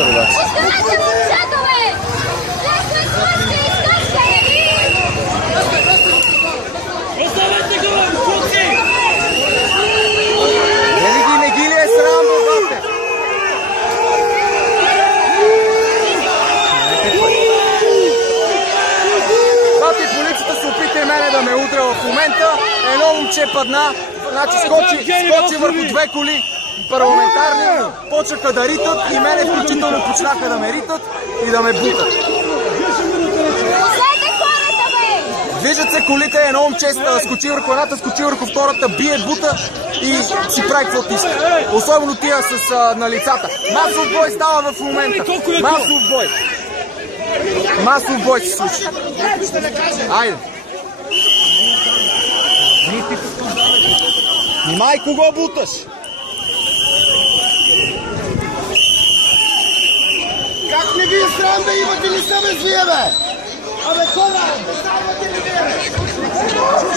са, ребята. Не ги ли е срам, бе? Бати, полицията се опита и мене да ме удря в момента. Едно момче падна, значи скочи върху две коли парламентарни, почнаха да ритат и мене включително почнаха да ме ритат и да ме бутат. Виждат се колите, едно момче скочи върху едната, скочи върху втората, бие, бута и си прави каквото иска. Особено тия с на лицата. Масов бой става в момента. Масов бой. Масов бой се случи. Айде. Внимай кого буташ. Как не ви е срам да имате ли са без вие, бе? Абе, хора, представяте ли вие, бе?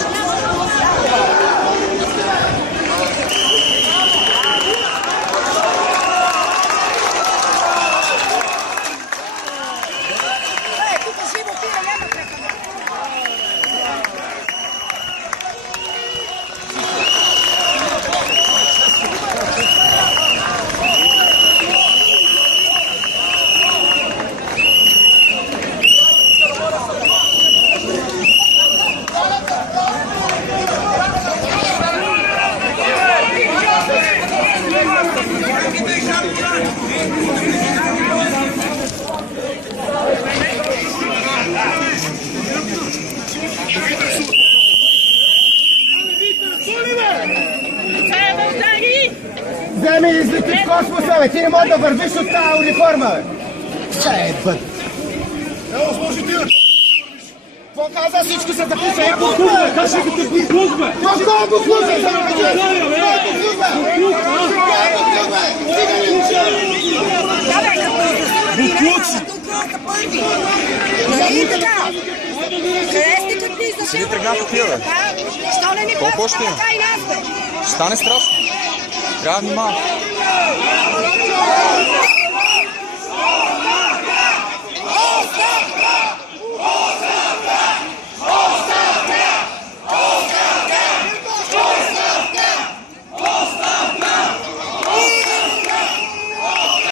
Вземи и излети в космоса, бе! Ти не можеш да вървиш от тази униформа, бе! Чай, бъд! Ево, сложи ти, бе! Какво каза? Всички са записа? Е, буклук, бе! Кажи като буклук, бе! Какво е буклук, бе? Какво е буклук, бе? Буклуци! Не така! Къде сте като ни издаши? Ще ни тръгна по тия, бе. Що не ни колко още има? така и нас, бе? Ще стане страшно. Трябва да внимавам.